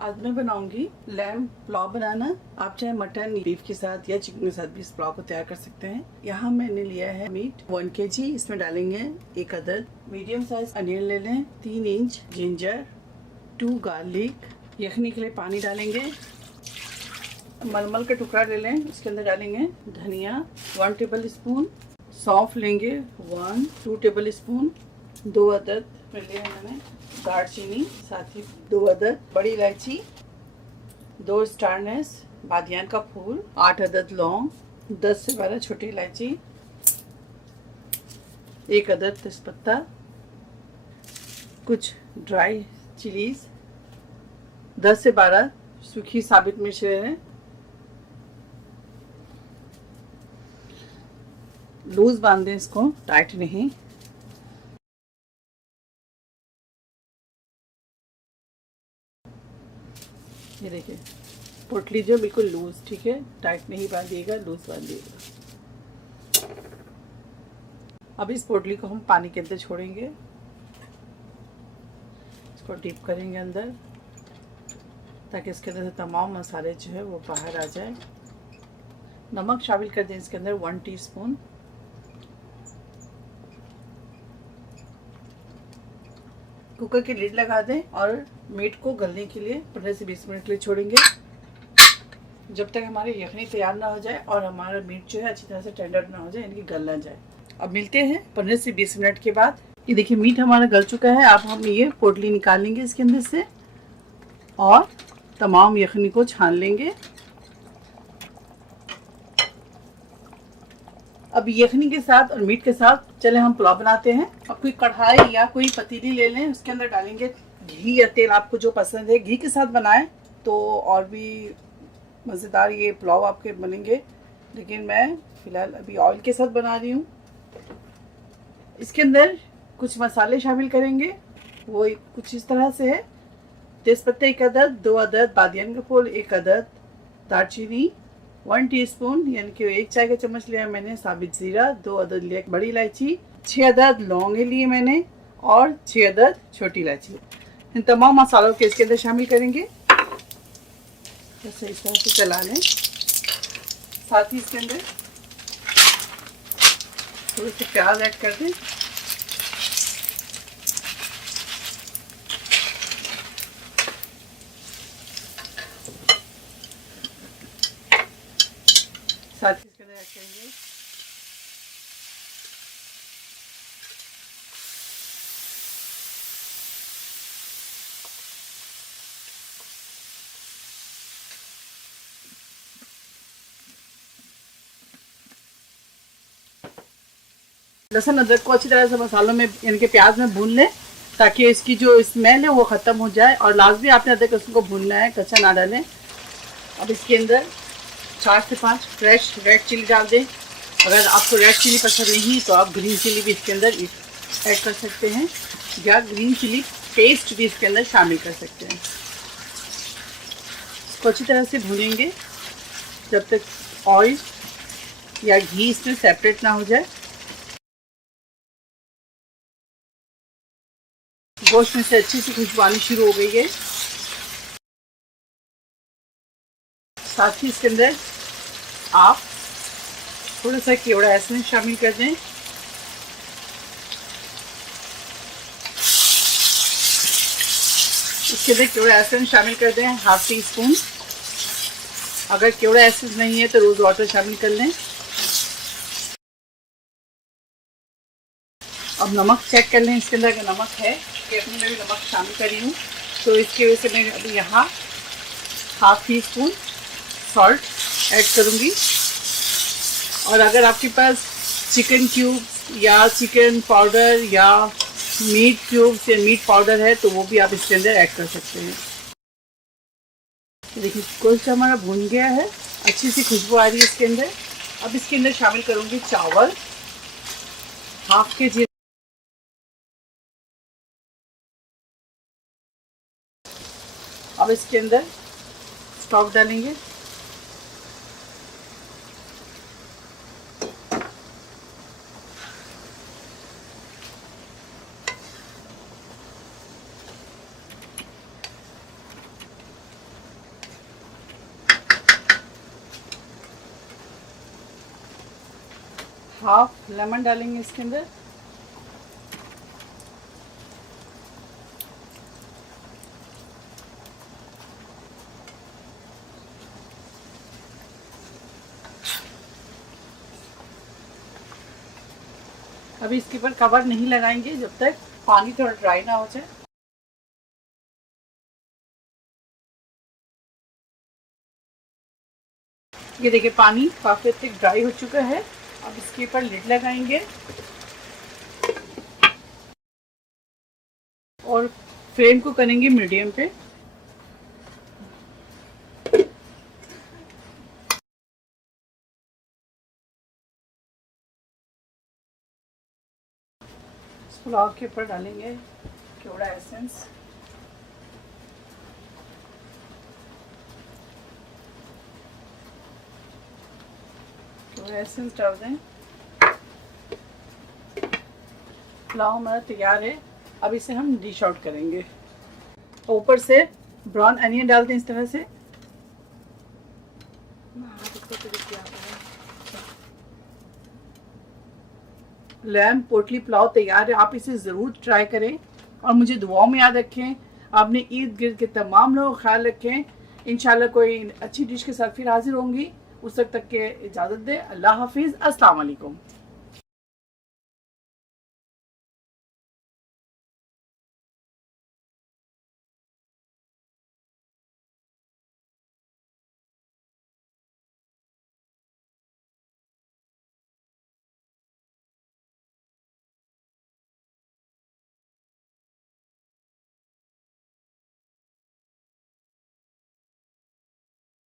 आज मैं बनाऊंगी लैम पुलाव बनाना। आप चाहे मटन बीफ के साथ या चिकन के साथ भी इस पुलाव को तैयार कर सकते हैं। यहाँ मैंने लिया है मीट 1 kg। इसमें डालेंगे 1 अदद मीडियम साइज अनियन ले लें, 3 इंच जिंजर, 2 गार्लिक। यखनी के लिए पानी डालेंगे। मलमल का टुकड़ा ले लें, इसके अंदर डालेंगे धनिया 1 टेबल स्पून, सौंफ लेंगे 1-2 टेबल स्पून, 2 अदद लिया मैंने दालचीनी, साथ ही 2 अदद बड़ी इलायची, 2 स्टारनेस बादियान का फूल, 8 अदद लौंग, 10 से 12 छोटी इलायची, 1 अदद तेजपत्ता, कुछ ड्राई चिलीज, 10 से 12 सूखी साबित मिर्च ले लें। लूज बांध दें इसको, टाइट नहीं। ये देखिए पोटली जो बिल्कुल लूज, ठीक है, टाइट नहीं बांधिएगा, लूज बांधिएगा। अब इस पोटली को हम पानी के अंदर छोड़ेंगे, इसको डीप करेंगे अंदर ताकि इसके अंदर से तमाम मसाले जो है वो बाहर आ जाए। नमक शामिल कर दें इसके अंदर 1 टीस्पून। कुकर की लिड लगा दें और मीट को गलने के लिए 15 से 20 मिनट के लिए छोड़ेंगे, जब तक हमारी यखनी तैयार ना हो जाए और हमारा मीट जो है अच्छी तरह से टेंडर ना हो जाए, यानी कि गल ना जाए। अब मिलते हैं 15 से 20 मिनट के बाद। ये देखिए मीट हमारा गल चुका है। अब हम ये पोटली निकाल लेंगे इसके अंदर से और तमाम यखनी को छान लेंगे। अब यखनी के साथ और मीट के साथ चले हम पुलाव बनाते हैं। अब कोई कढ़ाई या कोई पतीली ले लें, उसके अंदर डालेंगे घी या तेल, आपको जो पसंद है। घी के साथ बनाएं तो और भी मज़ेदार ये पुलाव आपके बनेंगे, लेकिन मैं फ़िलहाल अभी ऑयल के साथ बना रही हूँ। इसके अंदर कुछ मसाले शामिल करेंगे, वो कुछ इस तरह से है। तेज़पत्ता 1 अदद, 2 अदद बादियान का फूल, 1 अदद दालचीनी, 1 टीस्पून यानी कि 1 चाय का चम्मच लिया मैंने साबित ज़ीरा, 2 अदद लिया बड़ी इलायची, 6 अदद लौंगे लिए मैंने और 6 अदद छोटी इलायची। इन तमाम मसालों के इसके अंदर शामिल करेंगे। इस तरह से चला लें। साथ ही इसके अंदर थोड़े से प्याज ऐड कर दें। साथ ही इसके अंदर ऐड करेंगे लहसुन अदरक को अच्छी तरह से मसालों में यानी कि प्याज में भून लें ताकि इसकी जो स्मेल है वो ख़त्म हो जाए। और लाजमी आपने अदरक लहसुन को भूनना है, कच्चा ना डालें। अब इसके अंदर 4 से 5 फ्रेश रेड चिली डाल दें। अगर आपको रेड चिली पसंद नहीं तो आप ग्रीन चिली भी इसके अंदर ऐड कर सकते हैं या ग्रीन चिली पेस्ट भी इसके अंदर शामिल कर सकते हैं। इसको अच्छी तरह से भूनेंगे जब तक ऑयल या घी इसमें सेपरेट ना हो जाए। गोश्त में से अच्छी सी खुशबू आनी शुरू हो गई है। साथ ही इसके अंदर आप थोड़ा सा केवड़ा एसेंस शामिल कर दें। इसके अंदर केवड़ा एसेंस शामिल कर दें 1/2 टीस्पून। अगर केवड़ा एसेंस नहीं है तो रोज़ वाटर शामिल कर लें। अब नमक चेक कर लें इसके अंदर अगर नमक है, कि अपनी मैं भी नमक शामिल कर रही हूँ, तो इसकी वजह से मैं अभी यहाँ 1/2 टीस्पून सॉल्ट ऐड करूँगी। और अगर आपके पास चिकन क्यूब्स या चिकन पाउडर या मीट क्यूब्स या मीट पाउडर है तो वो भी आप इसके अंदर ऐड कर सकते हैं। देखिए गोश्त हमारा भून गया है, अच्छी सी खुशबू आ रही है इसके अंदर। अब इसके अंदर शामिल करूँगी चावल 1/2 kg। अब इसके अंदर स्टॉक डालेंगे। हाफ लेमन डालेंगे इसके अंदर। अभी इसके ऊपर कवर नहीं लगाएंगे जब तक पानी थोड़ा ड्राई ना हो जाए। ये देखिए पानी काफी थिक ड्राई हो चुका है। अब इसके ऊपर लिड लगाएंगे और फ्लेम को करेंगे मीडियम पे। पुलाव के ऊपर डालेंगे केवड़ा एसेंस। केवड़ा एसेंस डाल दें। पुलाव हमारा तैयार है। अब इसे हम डिश आउट करेंगे। ऊपर से ब्राउन अनियन डालते हैं इस तरह से। लैम्ब पोटली पुलाव तैयार है। आप इसे ज़रूर ट्राई करें और मुझे दुआओं में याद रखें। आपने इर्द गिर्द के तमाम लोगों का ख्याल रखें। इंशाल्लाह कोई अच्छी डिश के साथ फिर हाजिर होंगी। उस वक्त तक के इजाज़त दें। अल्लाह हाफिज़। अस्सलाम वालेकुम।